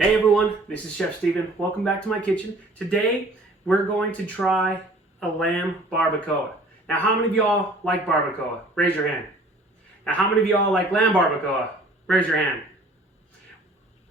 Hey everyone, this is Chef Steven. Welcome back to my kitchen. Today we're going to try a lamb barbacoa. Now how many of y'all like barbacoa? Raise your hand. Now how many of y'all like lamb barbacoa? Raise your hand.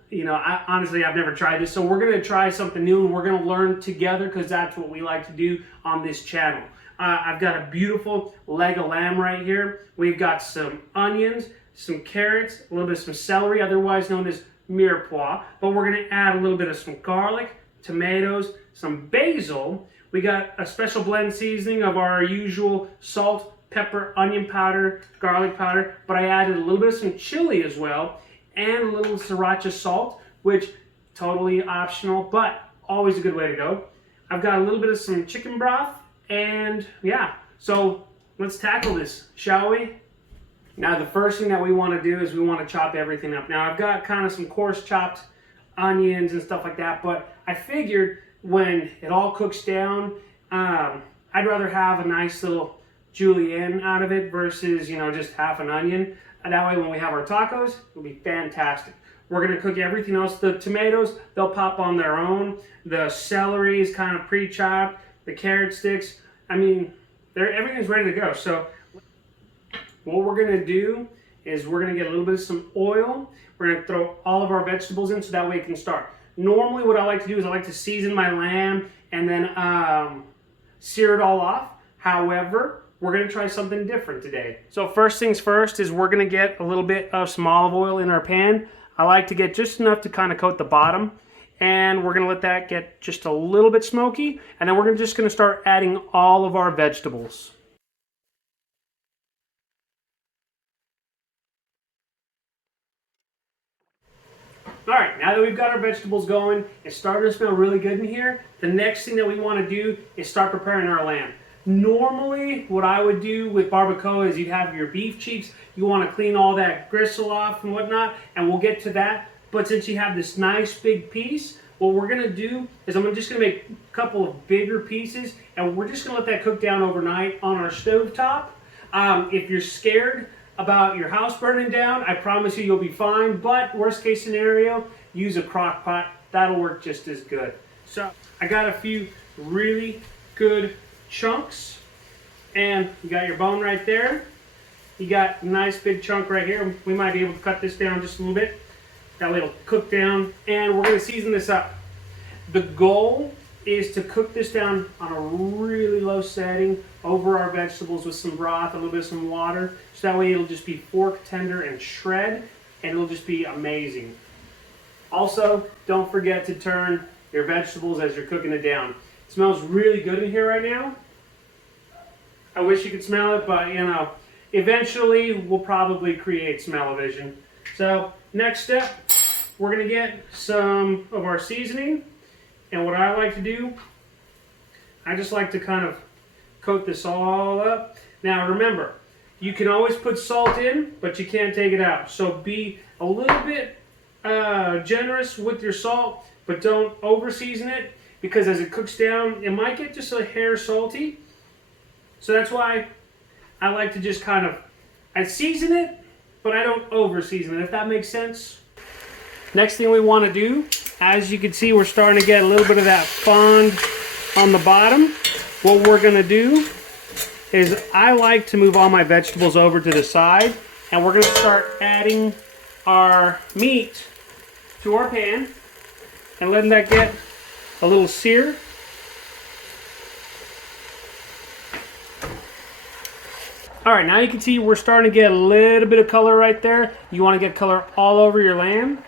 You know, honestly I've never tried this, so we're going to try something new and we're going to learn together because that's what we like to do on this channel. I've got a beautiful leg of lamb right here. We've got some onions, some carrots, a little bit of some celery, otherwise known as mirepoix, but we're going to add a little bit of some garlic, tomatoes, some basil. We got a special blend seasoning of our usual salt, pepper, onion powder, garlic powder, but I added a little bit of some chili as well, and a little sriracha salt, which totally optional, but always a good way to go. I've got a little bit of some chicken broth, and yeah, so let's tackle this, shall we? Now the first thing that we want to do is we want to chop everything up. Now I've got kind of some coarse chopped onions and stuff like that, but I figured when it all cooks down, I'd rather have a nice little julienne out of it versus, you know, just half an onion. And that way when we have our tacos, it'll be fantastic. We're going to cook everything else. The tomatoes, they'll pop on their own. The celery is kind of pre-chopped. The carrot sticks, I mean, everything's ready to go. So what we're going to do is we're going to get a little bit of some oil. We're going to throw all of our vegetables in so that way it can start. Normally what I like to do is I like to season my lamb and then sear it all off. However, we're going to try something different today. So first things first is we're going to get a little bit of some olive oil in our pan. I like to get just enough to kind of coat the bottom. And we're going to let that get just a little bit smoky. And then we're just going to start adding all of our vegetables. All right, now that we've got our vegetables going, it's starting to smell really good in here. The next thing that we want to do is start preparing our lamb. Normally, what I would do with barbacoa is you'd have your beef cheeks. You want to clean all that gristle off and whatnot, and we'll get to that. But since you have this nice big piece, what we're going to do is I'm just going to make a couple of bigger pieces, and we're just going to let that cook down overnight on our stove top. If you're scared about your house burning down, I promise you you'll be fine, but worst case scenario, use a crock pot. That'll work just as good. So I got a few really good chunks, and you got your bone right there. You got a nice big chunk right here. We might be able to cut this down just a little bit. That way it'll cook down, and we're going to season this up. The goal is to cook this down on a really low setting over our vegetables with some broth, a little bit of some water, so that way it'll just be fork tender and shred, and it'll just be amazing. Also, don't forget to turn your vegetables as you're cooking it down. It smells really good in here right now. I wish you could smell it, but you know, eventually we'll probably create smell-o-vision. So next step, we're going to get some of our seasoning. And what I like to do, I just like to kind of coat this all up. Now remember, you can always put salt in, but you can't take it out. So be a little bit generous with your salt, but don't over season it, because as it cooks down, it might get just a hair salty. So that's why I like to just kind of, I season it, but I don't over season it, if that makes sense. Next thing we want to do, as you can see, we're starting to get a little bit of that fond on the bottom. What we're going to do is I like to move all my vegetables over to the side, and we're going to start adding our meat to our pan and letting that get a little sear. All right, now you can see we're starting to get a little bit of color right there. You want to get color all over your lamb.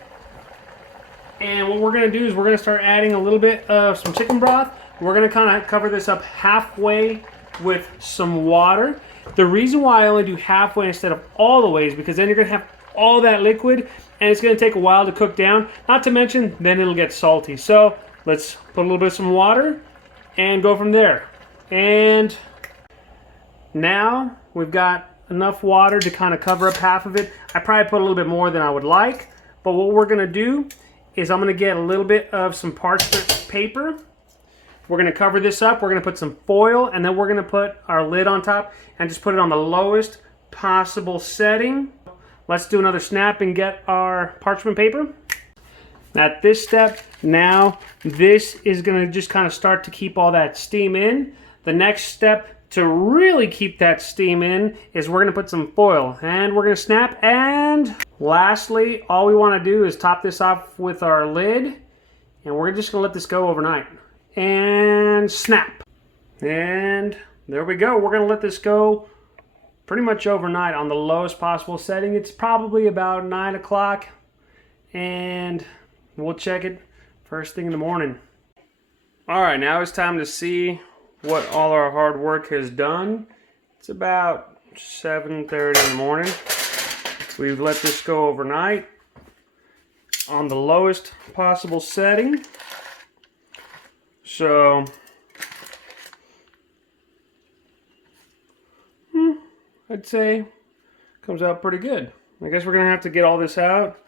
And what we're going to do is we're going to start adding a little bit of some chicken broth. We're going to kind of cover this up halfway with some water. The reason why I only do halfway instead of all the way is because then you're going to have all that liquid, and it's going to take a while to cook down. Not to mention, then it'll get salty. So let's put a little bit of some water and go from there. And now we've got enough water to kind of cover up half of it. I probably put a little bit more than I would like, but what we're going to do is I'm going to get a little bit of some parchment paper. We're going to cover this up. We're going to put some foil, and then we're going to put our lid on top and just put it on the lowest possible setting. Let's do another snap and get our parchment paper. At this step, now this is going to just kind of start to keep all that steam in. The next step to really keep that steam in is we're going to put some foil and we're going to snap. And lastly, all we want to do is top this off with our lid, and we're just going to let this go overnight. And snap. And there we go. We're going to let this go pretty much overnight on the lowest possible setting. It's probably about 9 o'clock, and we'll check it first thing in the morning. All right, now it's time to see what all our hard work has done. It's about 7:30 in the morning. We've let this go overnight on the lowest possible setting. So, I'd say comes out pretty good. I guess we're gonna have to get all this out,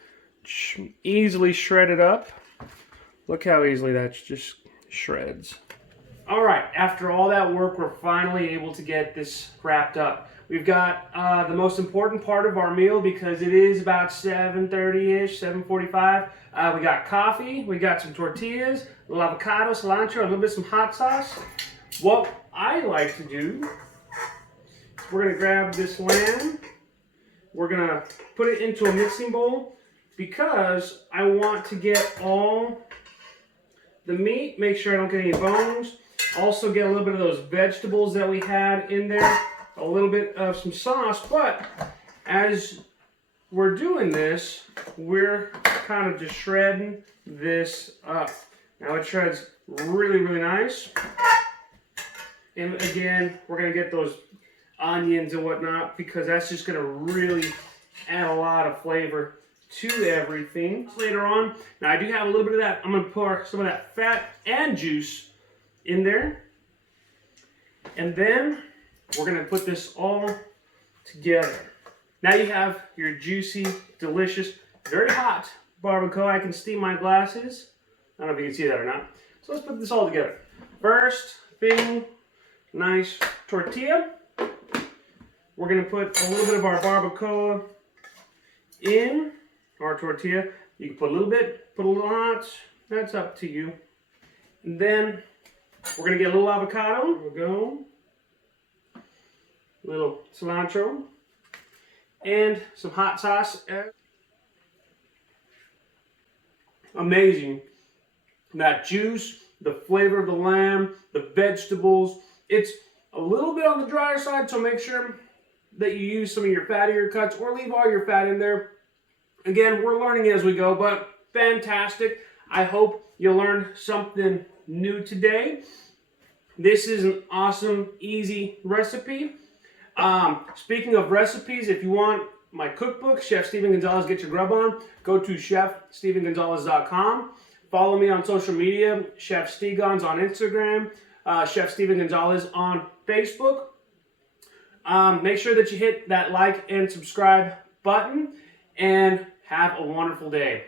easily shred it up. Look how easily that just shreds. All right, after all that work, we're finally able to get this wrapped up. We've got the most important part of our meal, because it is about 7:30-ish, 7:45. We got coffee, we got some tortillas, a little avocado, cilantro, a little bit of some hot sauce. What I like to do, we're gonna grab this lamb, we're gonna put it into a mixing bowl, because I want to get all the meat, make sure I don't get any bones. Also get a little bit of those vegetables that we had in there, a little bit of some sauce. But as we're doing this, we're kind of just shredding this up. Now it shreds really, really nice. And again, we're gonna get those onions and whatnot, because that's just gonna really add a lot of flavor to everything later on. Now I do have a little bit of that. I'm gonna pour some of that fat and juice in there, and then we're gonna put this all together. Now you have your juicy, delicious, very hot barbacoa. I can steam my glasses. I don't know if you can see that or not. So let's put this all together. First thing, nice tortilla. We're gonna put a little bit of our barbacoa in our tortilla. You can put a little bit, put a little hot, that's up to you. And then we're gonna get a little avocado. We'll go. A little cilantro. And some hot sauce. Amazing. That juice, the flavor of the lamb, the vegetables. It's a little bit on the drier side, so make sure that you use some of your fattier cuts, or leave all your fat in there. Again, we're learning as we go, but fantastic. I hope you learned something new today. This is an awesome, easy recipe. Speaking of recipes, if you want my cookbook, Chef Steven Gonzalez, Get Your Grub On, go to chefstevengonzalez.com. Follow me on social media, Chef Stegons on Instagram, Chef Steven Gonzalez on Facebook. Make sure that you hit that like and subscribe button, and have a wonderful day.